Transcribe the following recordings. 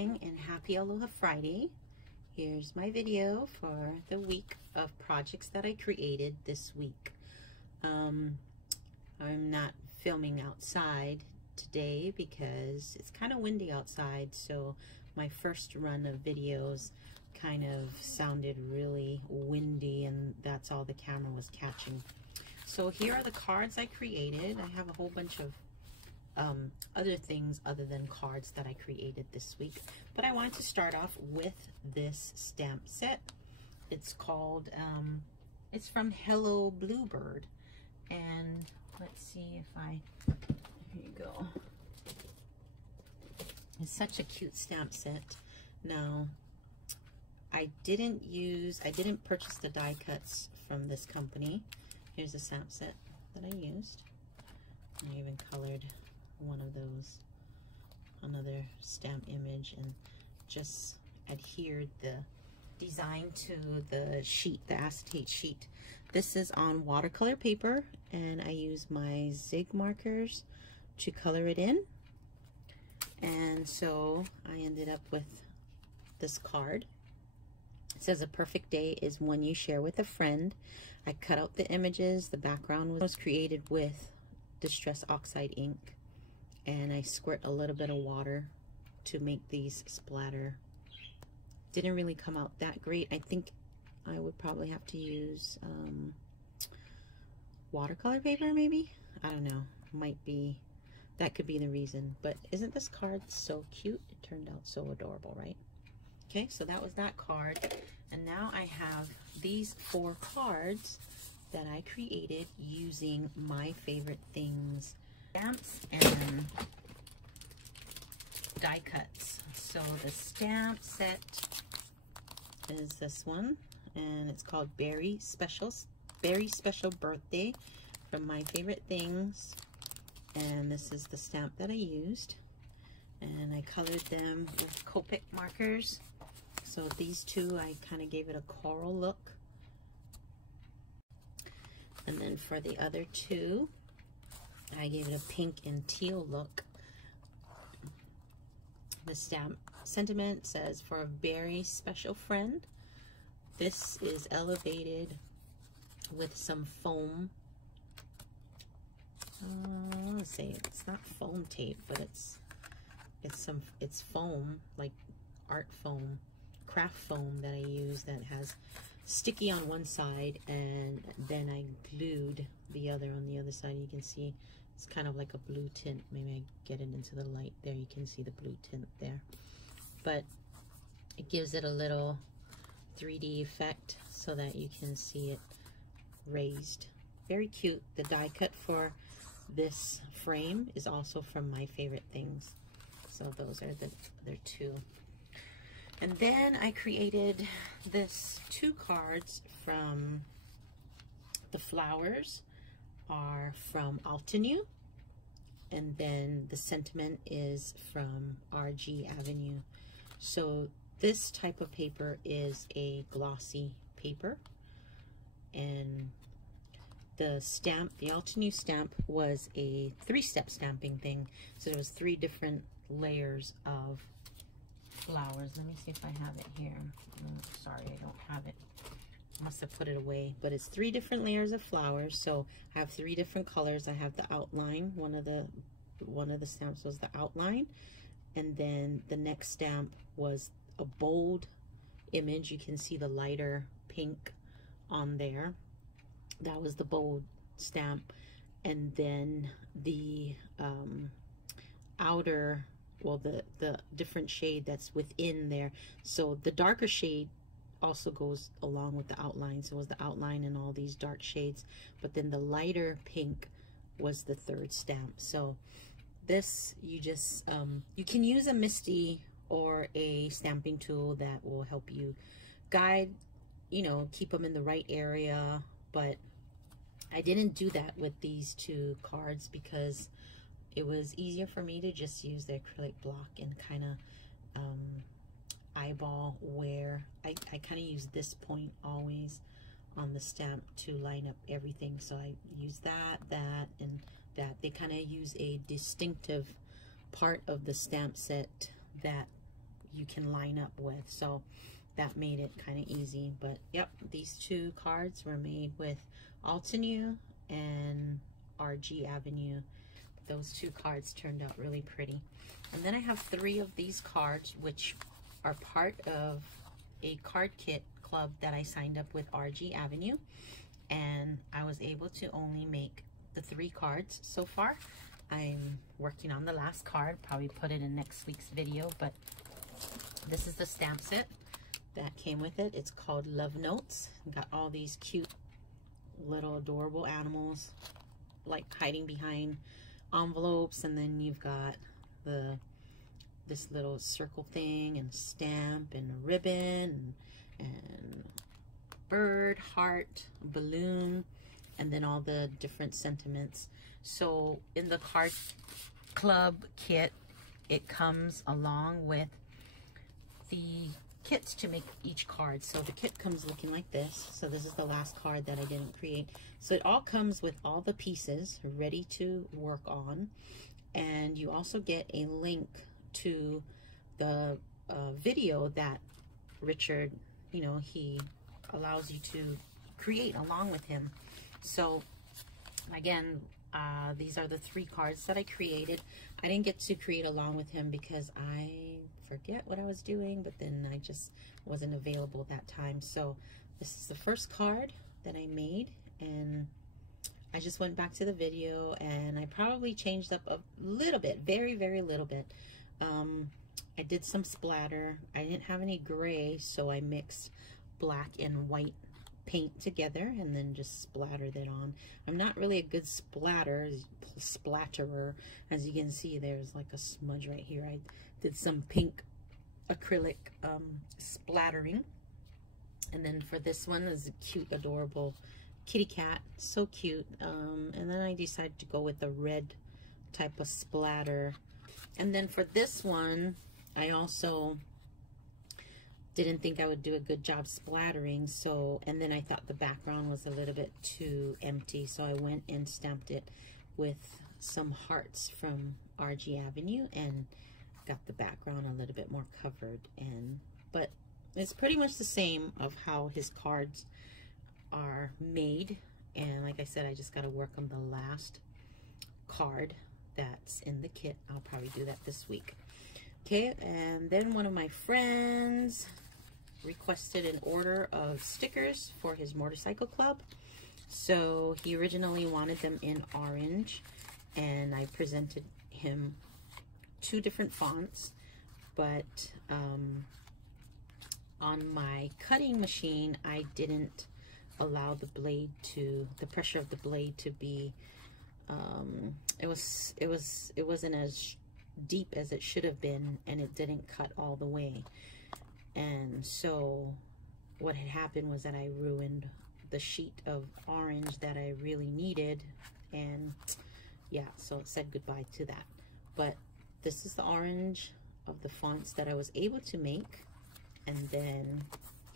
gang, and happy Aloha Friday. Here's my video for the week of projects that I created this week. I'm not filming outside today because it's kind of windy outside, so my first run of videos kind of sounded really windy, and that's all the camera was catching. So here are the cards I created. I have a whole bunch of other things other than cards that I created this week, but I wanted to start off with this stamp set. It's called it's from Hello Bluebird, and let's see if here you go. It's such a cute stamp set. Now I didn't purchase the die cuts from this company. Here's the stamp set that I used. I even colored one of those, another stamp image, and just adhered the design to the sheet, the acetate sheet. This is on watercolor paper, and I use my Zig markers to color it in. And so I ended up with this card. It says, "A perfect day is one you share with a friend." I cut out the images. The background was created with Distress Oxide ink, and I squirt a little bit of water to make these splatter. Didn't really come out that great. I think I would probably have to use watercolor paper, maybe. I don't know. Might be, that could be the reason. But isn't this card so cute? It turned out so adorable, right? Okay, so that was that card. And now I have these 4 cards that I created using my favorite things, stamps and die cuts. So the stamp set is this one, and it's called Beary Special Birthday, from My Favorite Things. And this is the stamp that I used, and I colored them with Copic markers. So these two, I kind of gave it a coral look. And then for the other 2, I gave it a pink and teal look. The stamp sentiment says, "For a very special friend." This is elevated with some foam. Let's say it's not foam tape, but it's foam, like art foam, craft foam that I use, that has sticky on one side, and then I glued the other on the other side. You can see it's kind of like a blue tint. Maybe I get it into the light there. You can see the blue tint there, but it gives it a little 3D effect so that you can see it raised. Very cute. The die cut for this frame is also from My Favorite Things. So those are the other 2. And then I created this 2 cards from the flowers are from Altenew, and then the sentiment is from RG Avenue. So this type of paper is a glossy paper, and the stamp, the Altenew stamp, was a 3-step stamping thing. So there was 3 different layers of flowers. Let me see if I have it here. Sorry, I don't have it. Must have put it away. But it's 3 different layers of flowers. So I have 3 different colors. I have the outline. One of the stamps was the outline, and then the next stamp was a bold image. You can see the lighter pink on there. That was the bold stamp. And then the outer, well, the different shade that's within there. So the darker shade also goes along with the outline. So it was the outline and all these dark shades, but then the lighter pink was the 3rd stamp. So this, you just you can use a MISTI or a stamping tool that will help you guide, you know, keep them in the right area. But I didn't do that with these 2 cards because it was easier for me to just use the acrylic block and kind of eyeball where I kind of use this point always on the stamp to line up everything. So I use that, and that. They kind of use a distinctive part of the stamp set that you can line up with. So that made it kind of easy. But yep, these two cards were made with Altenew and RG Avenue. Those two cards turned out really pretty. And then I have 3 of these cards, which are part of a card kit club that I signed up with RG Avenue, and I was able to only make the 3 cards so far. I'm working on the last card, probably put it in next week's video, but this is the stamp set that came with it. It's called Love Notes. Got all these cute little adorable animals like hiding behind envelopes, and then you've got this little circle thing and stamp and a ribbon and bird, heart, balloon, and then all the different sentiments. So in the card club kit, it comes along with the kits to make each card. So the kit comes looking like this. So this is the last card that I didn't create. So it all comes with all the pieces ready to work on, and you also get a link to the video that Richard, you know, he allows you to create along with him. So again, these are the 3 cards that I created. I didn't get to create along with him because I forget what I was doing, but then I just wasn't available that time. So this is the first card that I made, and I just went back to the video and I probably changed up a little bit, very, very little bit. I did some splatter. I didn't have any gray, so I mixed black and white paint together and then just splattered it on. I'm not really a good splatterer. As you can see, there's like a smudge right here. I did some pink acrylic splattering. And then for this one is a cute, adorable kitty cat. So cute. And then I decided to go with a red type of splatter. And then for this one, I also didn't think I would do a good job splattering, so, and then I thought the background was a little bit too empty, so I went and stamped it with some hearts from RG Avenue and got the background a little bit more covered. And but it's pretty much the same of how his cards are made, and like I said, I just got to work on the last card that's in the kit. I'll probably do that this week. Okay, and then one of my friends requested an order of stickers for his motorcycle club. So he originally wanted them in orange, and I presented him 2 different fonts, but on my cutting machine, I didn't allow the pressure of the blade to be, it wasn't as deep as it should have been, and it didn't cut all the way. And so what had happened was that I ruined the sheet of orange that I really needed, and yeah, so it said goodbye to that. But this is the orange of the fonts that I was able to make, and then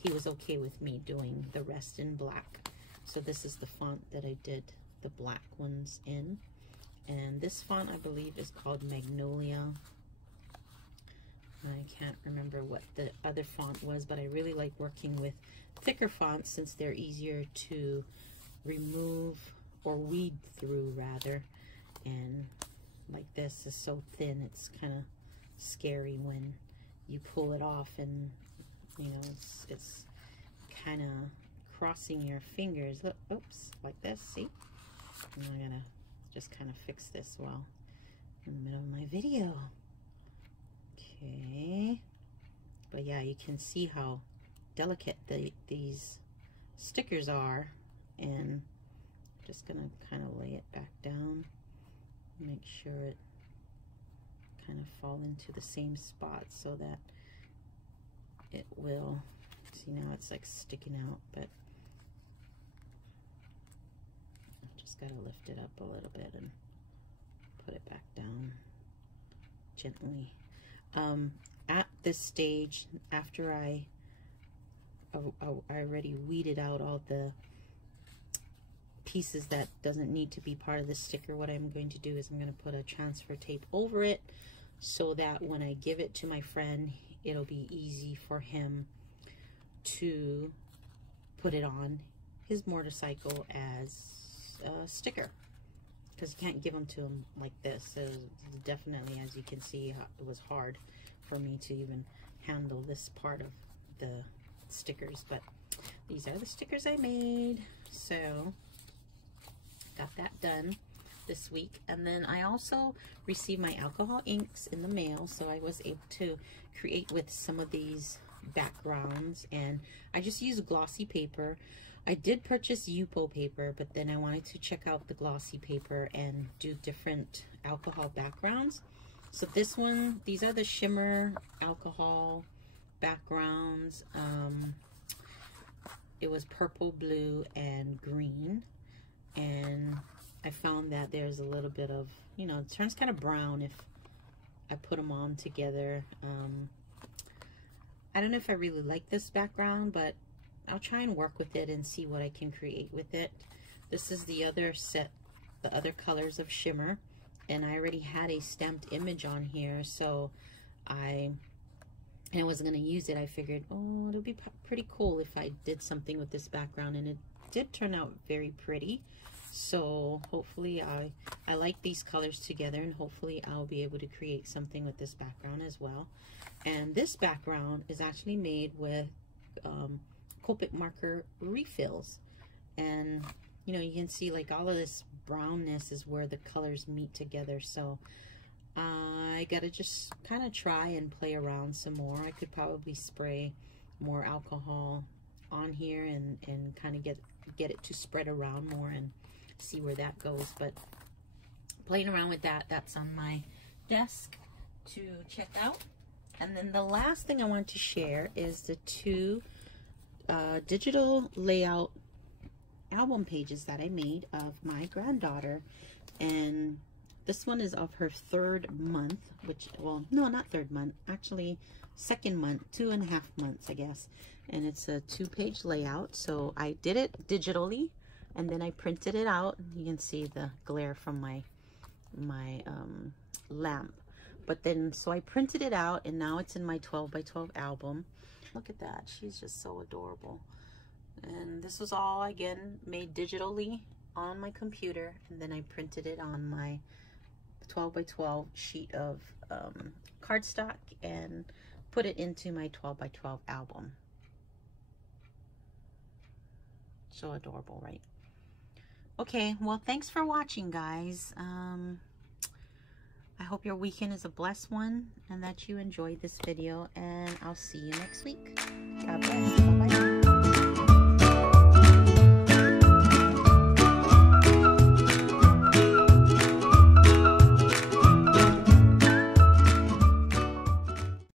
he was okay with me doing the rest in black. So this is the font that I did the black ones in. And this font, I believe, is called Magnolia. I can't remember what the other font was, but I really like working with thicker fonts since they're easier to remove or weed through, rather. And like this is so thin, it's kind of scary when you pull it off, and you know, it's kind of crossing your fingers. Look, oops, like this, see? And I'm gonna just kind of fix this while in the middle of my video. Okay, but yeah, you can see how delicate these stickers are, and I'm just gonna kind of lay it back down, make sure it kind of fall into the same spot so that it will, see, now it's like sticking out, but gotta lift it up a little bit and put it back down gently. At this stage, after I already weeded out all the pieces that doesn't need to be part of the sticker, what I'm going to do is I'm going to put a transfer tape over it so that when I give it to my friend, it'll be easy for him to put it on his motorcycle as a sticker, because you can't give them to him like this. So definitely, as you can see, it was hard for me to even handle this part of the stickers, but these are the stickers I made. So got that done this week. And then I also received my alcohol inks in the mail, so I was able to create with some of these backgrounds, and I just used glossy paper. I did purchase Yupo paper, but then I wanted to check out the glossy paper and do different alcohol backgrounds. So this one, these are the shimmer alcohol backgrounds. It was purple, blue, and green, and I found that there's a little bit of, you know, it turns kind of brown if I put them on together. I don't know if I really like this background, but I'll try and work with it and see what I can create with it. This is the other set, the other colors of shimmer, and I already had a stamped image on here, so I wasn't going to use it. I figured, oh, it would be pretty cool if I did something with this background, and it did turn out very pretty. So hopefully I like these colors together, and hopefully I'll be able to create something with this background as well. And this background is actually made with Copic marker refills, and you know, you can see like all of this brownness is where the colors meet together. So I gotta just kind of try and play around some more. I could probably spray more alcohol on here and kind of get it to spread around more and see where that goes. But playing around with that's on my desk to check out. And then the last thing I want to share is the two digital layout album pages that I made of my granddaughter. And this one is of her 3rd month, which, well, no, not 3rd month, actually 2nd month, 2.5 months, I guess. And it's a 2-page layout. So I did it digitally, and then I printed it out. You can see the glare from my lamp. But then, so I printed it out, and now it's in my 12x12 album. Look at that. She's just so adorable. And this was all, again, made digitally on my computer, and then I printed it on my 12x12 sheet of cardstock and put it into my 12x12 album. So adorable, right? Okay, well, thanks for watching, guys. I hope your weekend is a blessed one and that you enjoyed this video, and I'll see you next week. God bless.